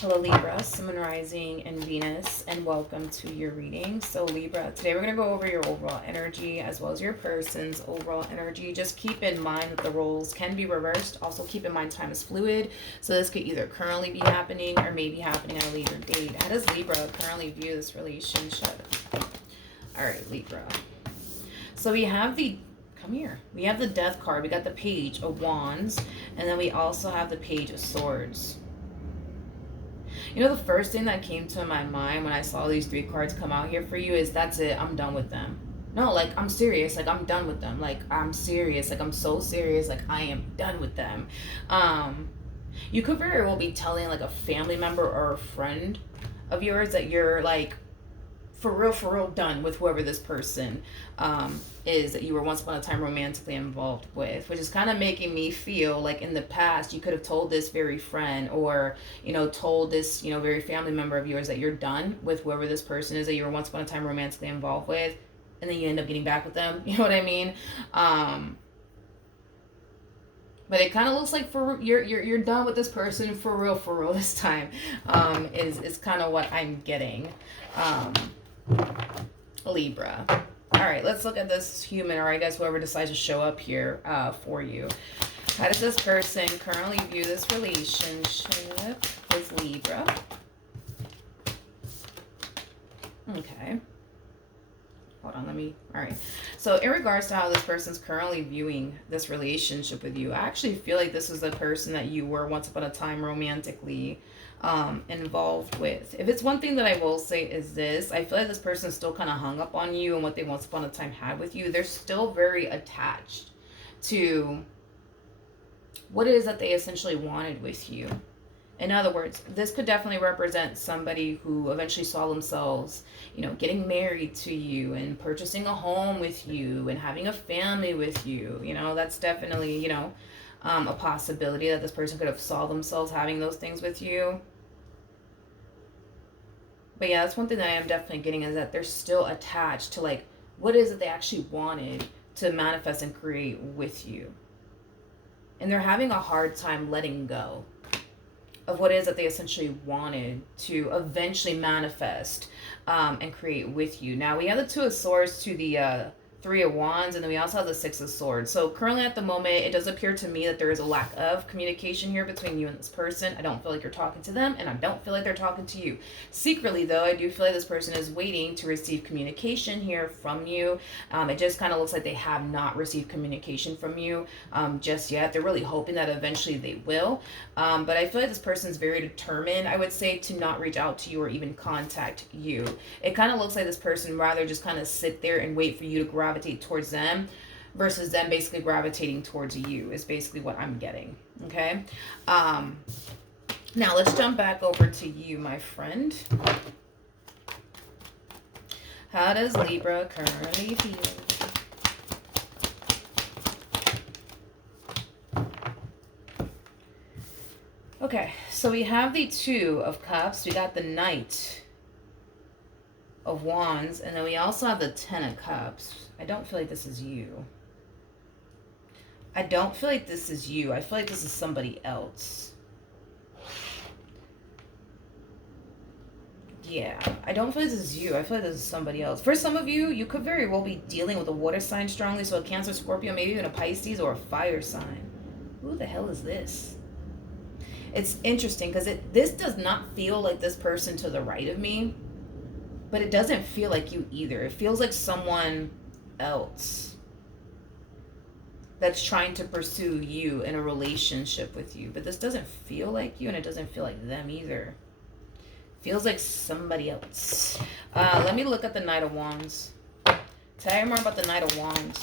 Hello Libra, Sun, Moon, Rising, and Venus, and welcome to your reading. So Libra, today we're going to go over your overall energy as well as your person's overall energy. Just keep in mind that the roles can be reversed. Also keep in mind time is fluid, so this could either currently be happening or maybe happening at a later date. How does Libra currently view this relationship? All right, Libra. So we have the, come here, we have the Death card, we got the Page of Wands, and then we also have the Page of Swords. You know, the first thing that came to my mind when I saw these three cards come out here for you is, that's it, I'm done with them. No, like, I'm serious, like, I'm done with them. Like, I'm serious, like, I'm so serious, like, I am done with them. You could very well be telling, like, a family member or a friend of yours that you're, like, for real done with whoever this person is that you were once upon a time romantically involved with, which is kind of making me feel like in the past you could have told this very friend, or told this very family member of yours that you're done with whoever this person is that you were once upon a time romantically involved with, and then you end up getting back with them. You know what I mean? But it kind of looks like you're done with this person for real this time. Is kind of what I'm getting. Libra. All right, let's look at this human, or I guess whoever decides to show up here for you. How does this person currently view this relationship with Libra? Okay. Hold on, all right. So in regards to how this person's currently viewing this relationship with you, I actually feel like this is the person that you were once upon a time romantically involved with. If it's one thing that I will say is this, I feel like this person is still kind of hung up on you and what they once upon a time had with you. They're still very attached to what it is that they essentially wanted with you. In other words, this could definitely represent somebody who eventually saw themselves, getting married to you and purchasing a home with you and having a family with you. That's definitely, a possibility that this person could have saw themselves having those things with you. But yeah, that's one thing that I am definitely getting, is that they're still attached to, like, what is it they actually wanted to manifest and create with you. And they're having a hard time letting go of what it is that they essentially wanted to eventually manifest and create with you. Now, we have the Two of Swords to the Three of Wands, and then we also have the Six of Swords. So currently at the moment, it does appear to me that there is a lack of communication here between you and this person. I don't feel like you're talking to them, and I don't feel like they're talking to you. Secretly, though, I do feel like this person is waiting to receive communication here from you. It just kind of looks like they have not received communication from you just yet. They're really hoping that eventually they will. But I feel like this person's very determined, I would say, to not reach out to you or even contact you. It kind of looks like this person rather just kind of sit there and wait for you to gravitate towards them, versus them basically gravitating towards you, is basically what I'm getting. Okay. Now let's jump back over to you, my friend. How does Libra currently feel? Okay, so we have the Two of Cups, we got the Knight of Wands, and then we also have the Ten of Cups. I don't feel like this is you. I don't feel like this is you. I feel like this is somebody else. Yeah, I don't feel like this is you. I feel like this is somebody else. For some of you, you could very well be dealing with a water sign strongly, so a Cancer, Scorpio, maybe even a Pisces or a fire sign. Who the hell is this? It's interesting because this does not feel like this person to the right of me, but it doesn't feel like you either. It feels like someone else that's trying to pursue you in a relationship with you, but this doesn't feel like you, and it doesn't feel like them either. Feels like somebody else. Let me look at the Knight of Wands. Tell you more about the Knight of Wands.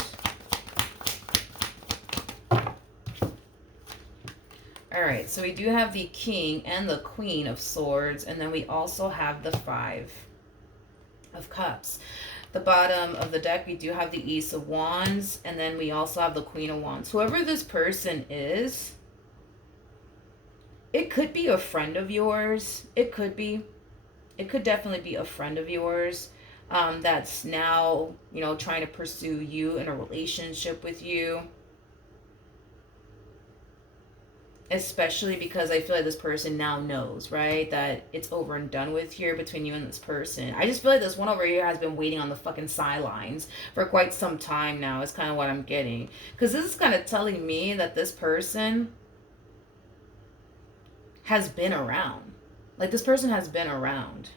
All right, so we do have the King and the Queen of Swords, and then we also have the Five of Cups. The bottom of the deck, we do have the Ace of Wands, and then we also have the Queen of Wands. Whoever this person is, it could be a friend of yours. It could be. It could definitely be a friend of yours that's now, trying to pursue you in a relationship with you. Especially because I feel like this person now knows, right, that it's over and done with here between you and this person. I just feel like this one over here has been waiting on the fucking sidelines for quite some time now, is kind of what I'm getting. Because this is kind of telling me that this person has been around. Like, this person has been around,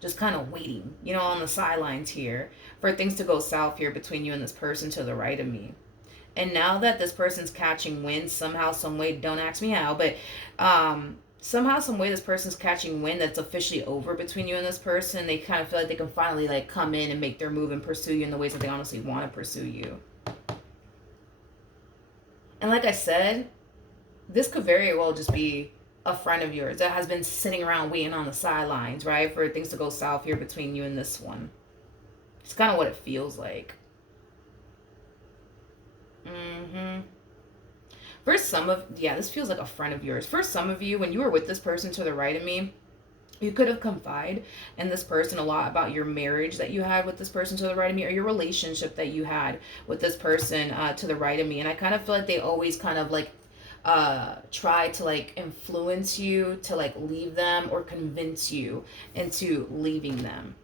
just kind of waiting, you know, on the sidelines here for things to go south here between you and this person to the right of me. And now that this person's catching wind somehow, some way, don't ask me how, but somehow, some way, this person's catching wind that's officially over between you and this person. They kind of feel like they can finally like come in and make their move and pursue you in the ways that they honestly want to pursue you. And like I said, this could very well just be a friend of yours that has been sitting around waiting on the sidelines, right, for things to go south here between you and this one. It's kind of what it feels like. For some of, yeah, this feels like a friend of yours. For some of you, when you were with this person to the right of me, you could have confided in this person a lot about your marriage that you had with this person to the right of me, or your relationship that you had with this person to the right of me. And I kind of feel like they always kind of like try to like influence you to like leave them or convince you into leaving them.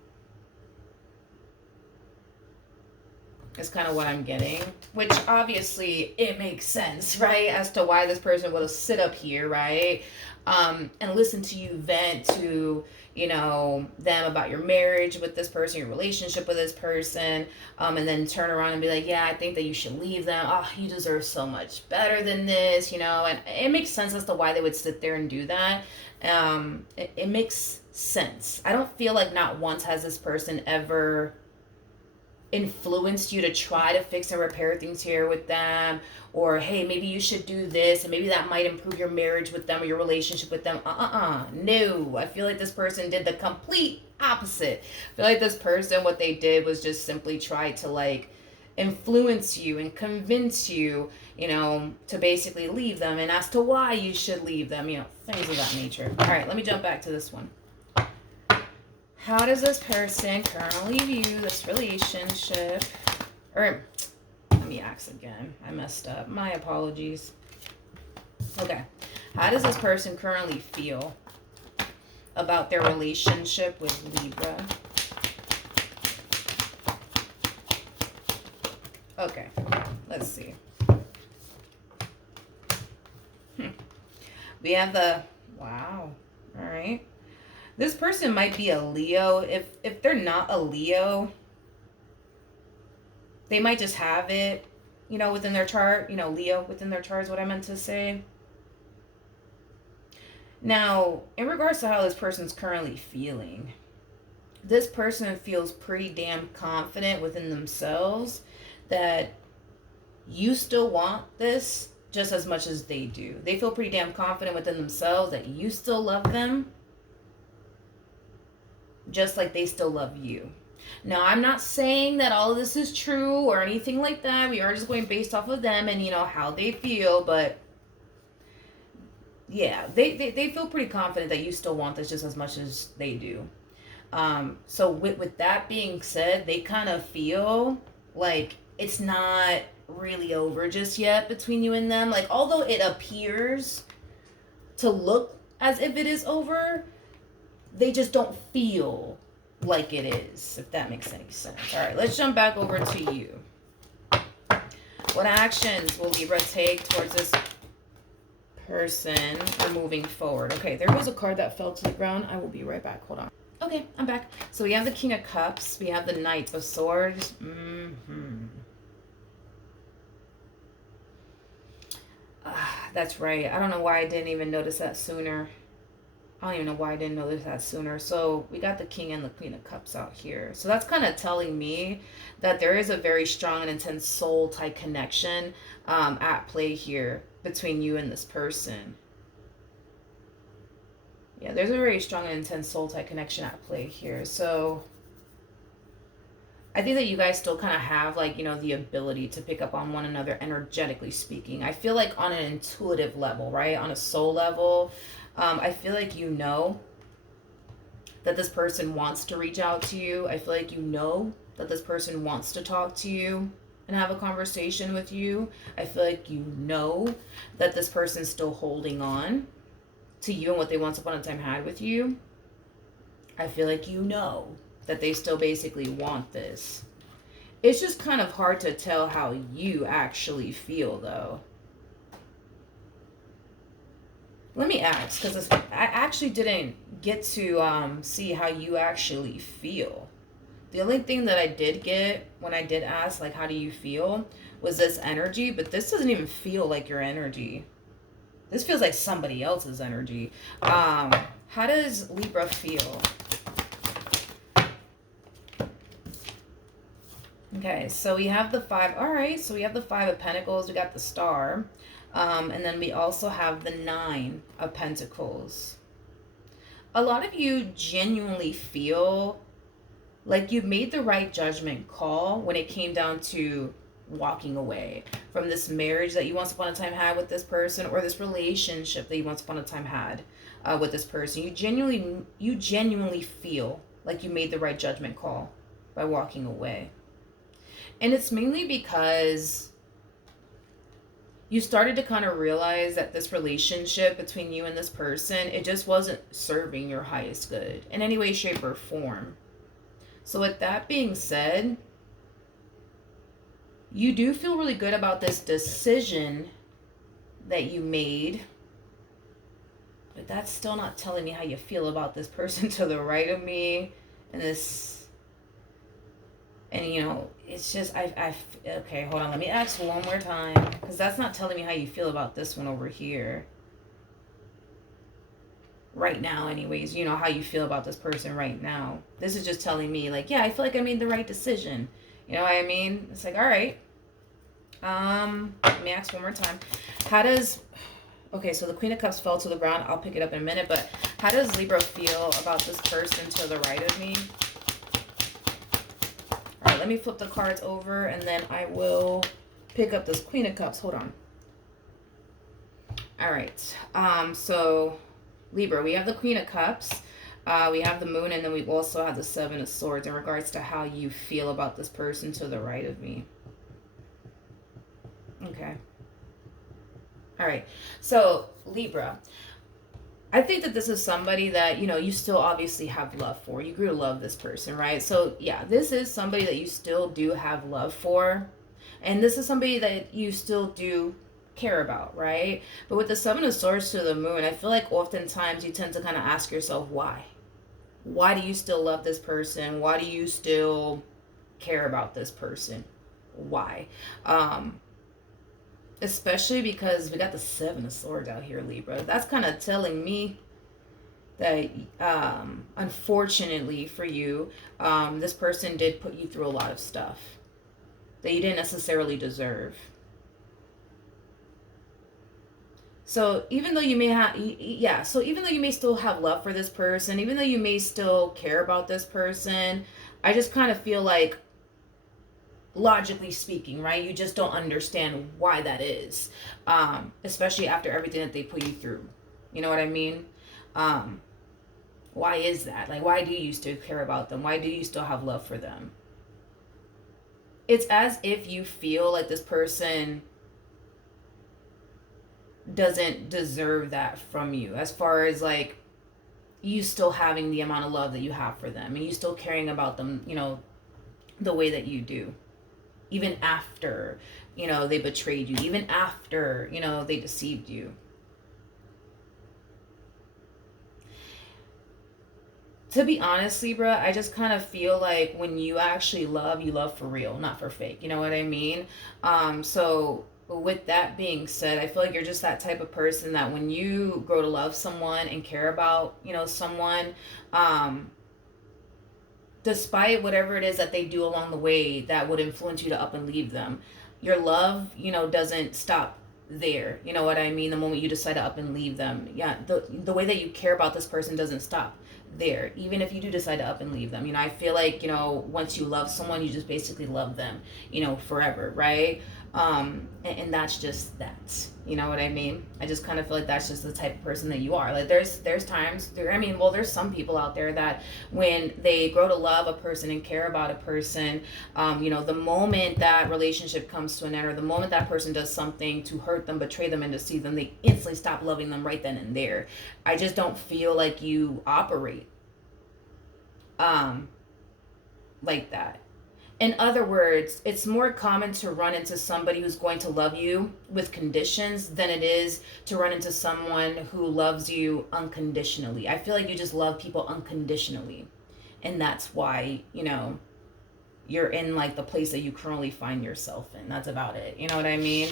Is kind of what I'm getting, which obviously it makes sense, right, as to why this person would sit up here, right, and listen to you vent to, you know, them about your marriage with this person, your relationship with this person, and then turn around and be like, yeah, I think that you should leave them. Oh, you deserve so much better than this, you know. And it makes sense as to why they would sit there and do that. It makes sense. I don't feel like not once has this person ever influenced you to try to fix and repair things here with them, or hey, maybe you should do this and maybe that might improve your marriage with them or your relationship with them. No, I feel like this person did the complete opposite. I feel like this person, what they did was just simply try to like influence you and convince you, you know, to basically leave them, and as to why you should leave them, you know, things of that nature. All right, let me jump back to this one. How does this person currently view this relationship? Or, let me ask again. I messed up. My apologies. Okay. How does this person currently feel about their relationship with Libra? Okay. Let's see. We have the, wow. All right. This person might be a Leo. If they're not a Leo, they might just have it, you know, within their chart. You know, Leo within their chart is what I meant to say. Now, in regards to how this person's currently feeling, this person feels pretty damn confident within themselves that you still want this just as much as they do. They feel pretty damn confident within themselves that you still love them just like they still love you. Now, I'm not saying that all of this is true or anything like that. We are just going based off of them and, you know, how they feel. But, yeah, they feel pretty confident that you still want this just as much as they do. So with that being said, they kind of feel like it's not really over just yet between you and them. Like, although it appears to look as if it is over, they just don't feel like it is, if that makes any sense. All right, let's jump back over to you. What actions will Libra take towards this person or moving forward? Okay, there was a card that fell to the ground. I will be right back. Hold on. Okay, I'm back. So we have the King of Cups. We have the Knight of Swords. That's right. I don't know why I didn't even notice that sooner. I don't even know why I didn't notice that sooner. So we got the King and the Queen of Cups out here. So that's kind of telling me that there is a very strong and intense soul type connection at play here between you and this person. Yeah, there's a very strong and intense soul type connection at play here. So I think that you guys still kind of have, like, you know, the ability to pick up on one another energetically speaking. I feel like on an intuitive level, right? On a soul level, I feel like you know that this person wants to reach out to you. I feel like you know that this person wants to talk to you and have a conversation with you. I feel like you know that this person's still holding on to you and what they once upon a time had with you. I feel like you know that they still basically want this. It's just kind of hard to tell how you actually feel, though. Let me ask, because I actually didn't get to see how you actually feel. The only thing that I did get when I did ask, like, how do you feel, was this energy, but this doesn't even feel like your energy. This feels like somebody else's energy. How does Libra feel? Okay, so we have the five. All right, so we have the Five of Pentacles. We got the Star. And then we also have the Nine of Pentacles. A lot of you genuinely feel like you made the right judgment call when it came down to walking away from this marriage that you once upon a time had with this person, or this relationship that you once upon a time had with this person. You genuinely feel like you made the right judgment call by walking away. And it's mainly because you started to kind of realize that this relationship between you and this person, it just wasn't serving your highest good in any way, shape, or form. So with that being said, you do feel really good about this decision that you made, but that's still not telling me how you feel about this person to the right of me and this. And, you know, it's just, okay, hold on. Let me ask one more time, because that's not telling me how you feel about this one over here. Right now, anyways, you know, how you feel about this person right now. This is just telling me, like, yeah, I feel like I made the right decision. You know what I mean? It's like, all right. Let me ask one more time. How does, okay, so the Queen of Cups fell to the ground. I'll pick it up in a minute, but how does Libra feel about this person to the right of me? All right, let me flip the cards over, and then I will pick up this Queen of Cups. Hold on. All right. So Libra, we have the Queen of Cups. We have the Moon, and then we also have the Seven of Swords in regards to how you feel about this person to the right of me. Okay. All right. So Libra, I think that this is somebody that, you know, you still obviously have love for. You grew to love this person, right? So, yeah, this is somebody that you still do have love for. And this is somebody that you still do care about, right? But with the Seven of Swords to the Moon, I feel like oftentimes you tend to kind of ask yourself, why? Why do you still love this person? Why do you still care about this person? Why? Especially because we got the Seven of Swords out here, Libra. That's kind of telling me that, unfortunately for you, this person did put you through a lot of stuff that you didn't necessarily deserve. So even though you may have, so even though you may still have love for this person, even though you may still care about this person, I just kind of feel like, logically speaking, right, you just don't understand why that is, especially after everything that they put you through. You know what I mean? Why is that? Like, why do you still care about them? Why do you still have love for them? It's as if you feel like this person doesn't deserve that from you, as far as like you still having the amount of love that you have for them, and you still caring about them, you know, the way that you do. Even after, you know, they betrayed you. Even after, you know, they deceived you. To be honest, Libra, I just kind of feel like when you actually love, you love for real, not for fake. You know what I mean? So with that being said, I feel like you're just that type of person that when you grow to love someone and care about, you know, someone, despite whatever it is that they do along the way that would influence you to up and leave them, your love, you know, doesn't stop there. You know what I mean? The moment you decide to up and leave them, yeah, the way that you care about this person doesn't stop there. Even if you do decide to up and leave them, you know, I feel like, you know, once you love someone, you just basically love them, you know, forever, right? And that's just that. You know what I mean? I just kind of feel like that's just the type of person that you are. Like there's times there, I mean, well, there's some people out there that when they grow to love a person and care about a person, you know, the moment that relationship comes to an end, or the moment that person does something to hurt them, betray them, and deceive them, they instantly stop loving them right then and there. I just don't feel like you operate like that. In other words, it's more common to run into somebody who's going to love you with conditions than it is to run into someone who loves you unconditionally. I feel like you just love people unconditionally. And that's why, you know, you're in like the place that you currently find yourself in. That's about it. You know what I mean?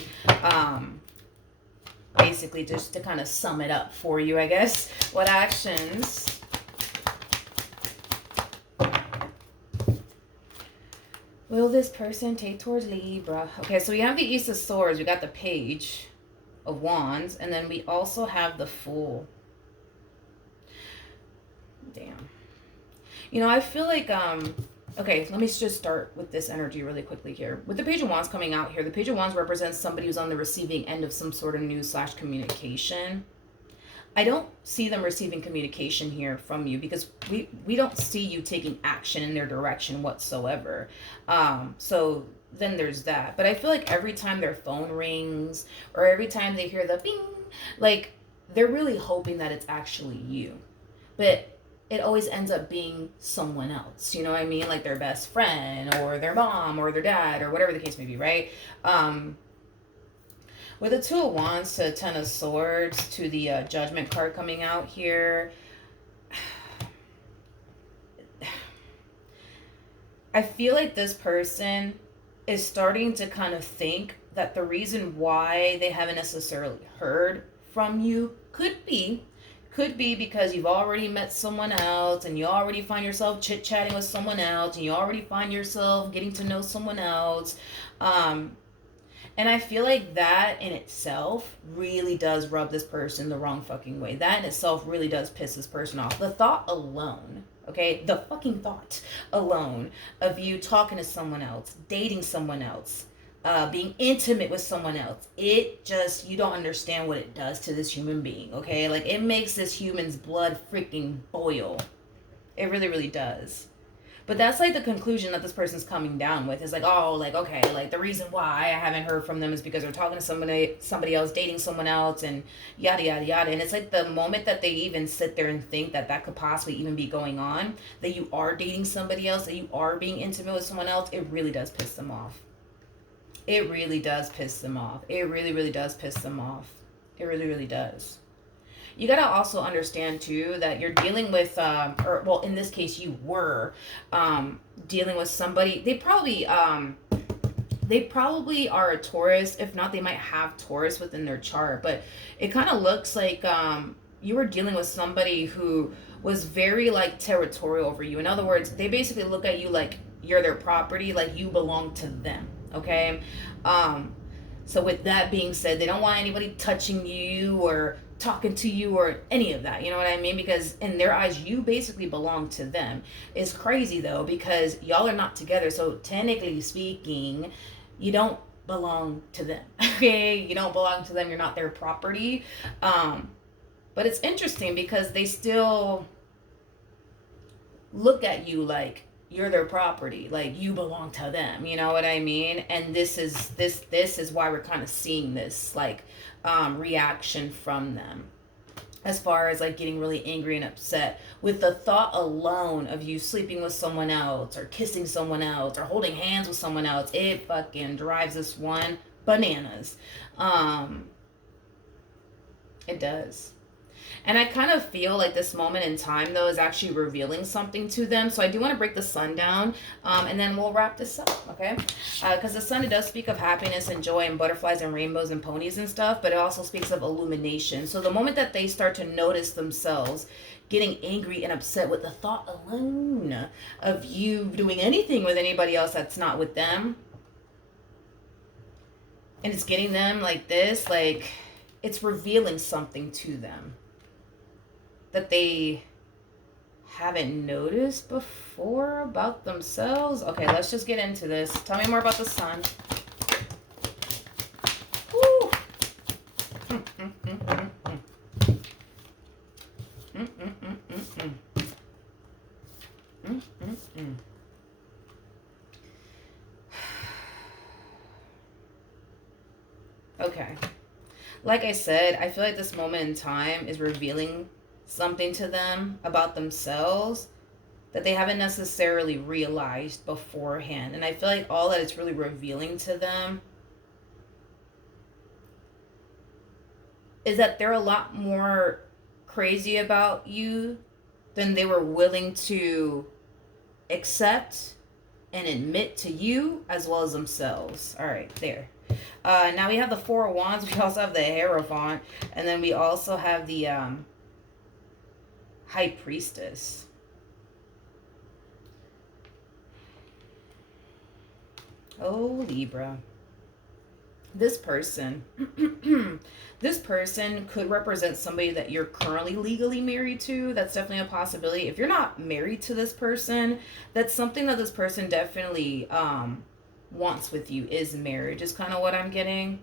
Basically, just to kind of sum it up for you, I guess. What actions will this person take towards Libra? Okay, so we have the Ace of Swords. We got the Page of Wands. And then we also have the Fool. Damn. You know, I feel like, okay, let me just start with this energy really quickly here. With the Page of Wands coming out here, the Page of Wands represents somebody who's on the receiving end of some sort of news / communication. I don't see them receiving communication here from you because we don't see you taking action in their direction whatsoever. So then there's that. But I feel like every time their phone rings or every time they hear the bing, like they're really hoping that it's actually you. But it always ends up being someone else. You know what I mean? Like their best friend or their mom or their dad or whatever the case may be, right? With the Two of Wands to Ten of Swords to the Judgment card coming out here, I feel like this person is starting to kind of think that the reason why they haven't necessarily heard from you could be because you've already met someone else and you already find yourself chit-chatting with someone else and you already find yourself getting to know someone else. And I feel like that in itself really does rub this person the wrong fucking way. That in itself really does piss this person off. The thought alone, okay? The fucking thought alone of you talking to someone else, dating someone else, being intimate with someone else. It just, you don't understand what it does to this human being, okay? Like, it makes this human's blood freaking boil. It really, really does. But that's like the conclusion that this person's coming down with. Is like, oh, like, okay, like the reason why I haven't heard from them is because they're talking to somebody else, dating someone else, and yada, yada, yada. And it's like the moment that they even sit there and think that that could possibly even be going on, that you are dating somebody else, that you are being intimate with someone else, it really does piss them off. It really does piss them off. It really, really does piss them off. It really, really does. You got to also understand, too, that you're dealing with, or, well, in this case, you were dealing with somebody. They probably are a Taurus. If not, they might have Taurus within their chart. But it kind of looks like you were dealing with somebody who was very, like, territorial over you. In other words, they basically look at you like you're their property, like you belong to them, okay? So with that being said, they don't want anybody touching you or talking to you or any of that, you know what I mean? Because in their eyes, you basically belong to them. It's crazy though, because y'all are not together, so technically speaking, you don't belong to them. Okay, you don't belong to them, you're not their property. But it's interesting because they still look at you like you're their property, like you belong to them, you know what I mean? And this is why we're kind of seeing this like reaction from them, as far as like getting really angry and upset with the thought alone of you sleeping with someone else or kissing someone else or holding hands with someone else. It fucking drives this one bananas. It does. And I kind of feel like this moment in time, though, is actually revealing something to them. So I do want to break the sun down, and then we'll wrap this up, okay? Because the sun, it does speak of happiness and joy and butterflies and rainbows and ponies and stuff, but it also speaks of illumination. So the moment that they start to notice themselves getting angry and upset with the thought alone of you doing anything with anybody else that's not with them, and it's getting them like this, like, it's revealing something to them that they haven't noticed before about themselves. Okay, let's just get into this. Tell me more about the sun. Okay. Like I said, I feel like this moment in time is revealing something to them about themselves that they haven't necessarily realized beforehand. And I feel like all that it's really revealing to them is that they're a lot more crazy about you than they were willing to accept and admit to you as well as themselves. All right, there. Now we have the Four of Wands. We also have the Hierophant. And then we also have the High Priestess. Oh, Libra. This person, this person could represent somebody that you're currently legally married to. That's definitely a possibility. If you're not married to this person, that's something that this person definitely wants with you, is marriage, is kind of what I'm getting.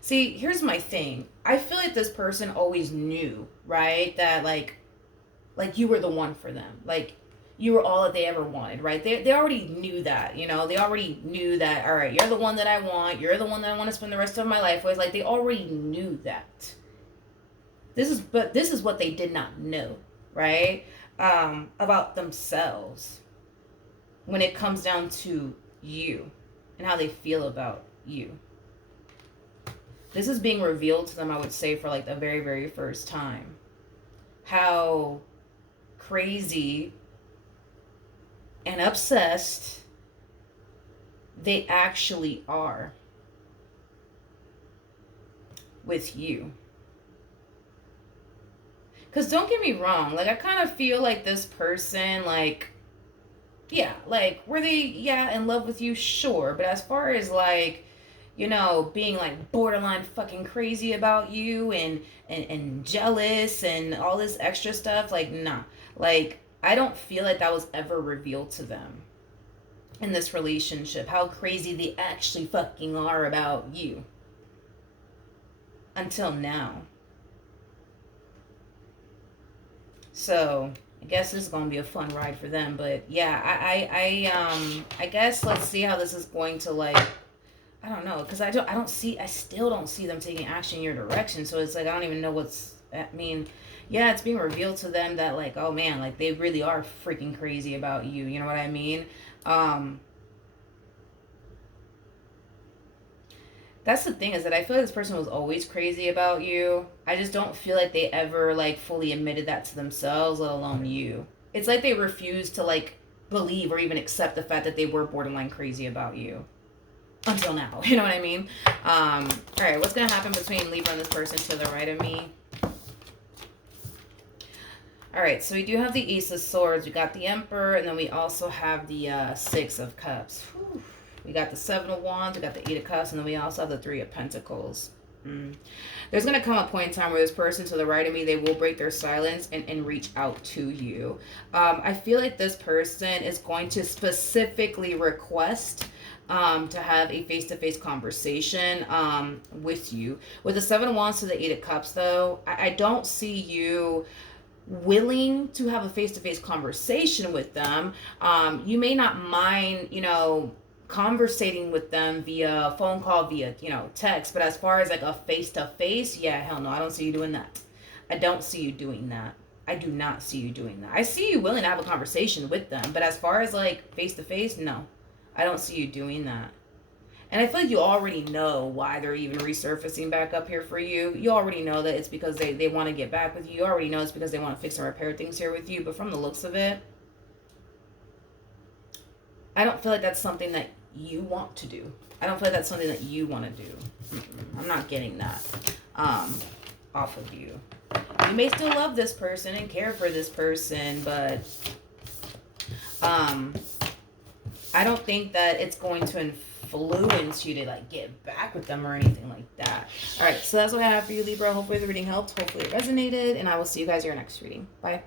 See, here's my thing. I feel like this person always knew, right? That like you were the one for them. Like you were all that they ever wanted, right? They already knew that, you know. They already knew that, all right, you're the one that I want. You're the one that I want to spend the rest of my life with. Like they already knew that. This is what they did not know, right? About themselves when it comes down to you and how they feel about you. This is being revealed to them, I would say, for like the very, very first time. How crazy and obsessed they actually are with you. Because don't get me wrong, like I kind of feel like this person, like, yeah, like were they, yeah, in love with you? Sure. But as far as like, you know, being like borderline fucking crazy about you and jealous and all this extra stuff, like, nah. Like, I don't feel like that was ever revealed to them in this relationship, how crazy they actually fucking are about you. Until now. So, I guess this is going to be a fun ride for them. But, yeah, I guess let's see how this is going to, like, I don't know. Because I still don't see them taking action in your direction. So, it's like, I don't even know I mean, yeah, it's being revealed to them that like, oh man, like they really are freaking crazy about you. You know what I mean? That's the thing, is that I feel like this person was always crazy about you. I just don't feel like they ever like fully admitted that to themselves, let alone you. It's like they refused to like believe or even accept the fact that they were borderline crazy about you. Until now. You know what I mean? Alright, what's gonna happen between Libra and this person to the right of me? Alright, so we do have the Ace of Swords, we got the Emperor, and then we also have the Six of Cups. Whew. We got the Seven of Wands, we got the Eight of Cups, and then we also have the Three of Pentacles. There's going to come a point in time where this person to the right of me, they will break their silence and reach out to you. I feel like this person is going to specifically request to have a face-to-face conversation with you. With the Seven of Wands to the Eight of Cups, though, I don't see you willing to have a face-to-face conversation with them. You may not mind, you know, conversating with them via phone call, via, you know, text, but as far as like a face-to-face, yeah, hell no, I don't see you doing that. I don't see you doing that. I do not see you doing that. I see you willing to have a conversation with them, but as far as like face-to-face, no, I don't see you doing that. And I feel like you already know why they're even resurfacing back up here for you. You already know that it's because they want to get back with you. You already know it's because they want to fix and repair things here with you. But from the looks of it, I don't feel like that's something that you want to do. I don't feel like that's something that you want to do. I'm not getting that off of you. You may still love this person and care for this person, but I don't think that it's going to influence you to like get back with them or anything like that. All right, so that's what I have for you, Libra. Hopefully the reading helped. Hopefully it resonated, and I will see you guys in your next reading. Bye.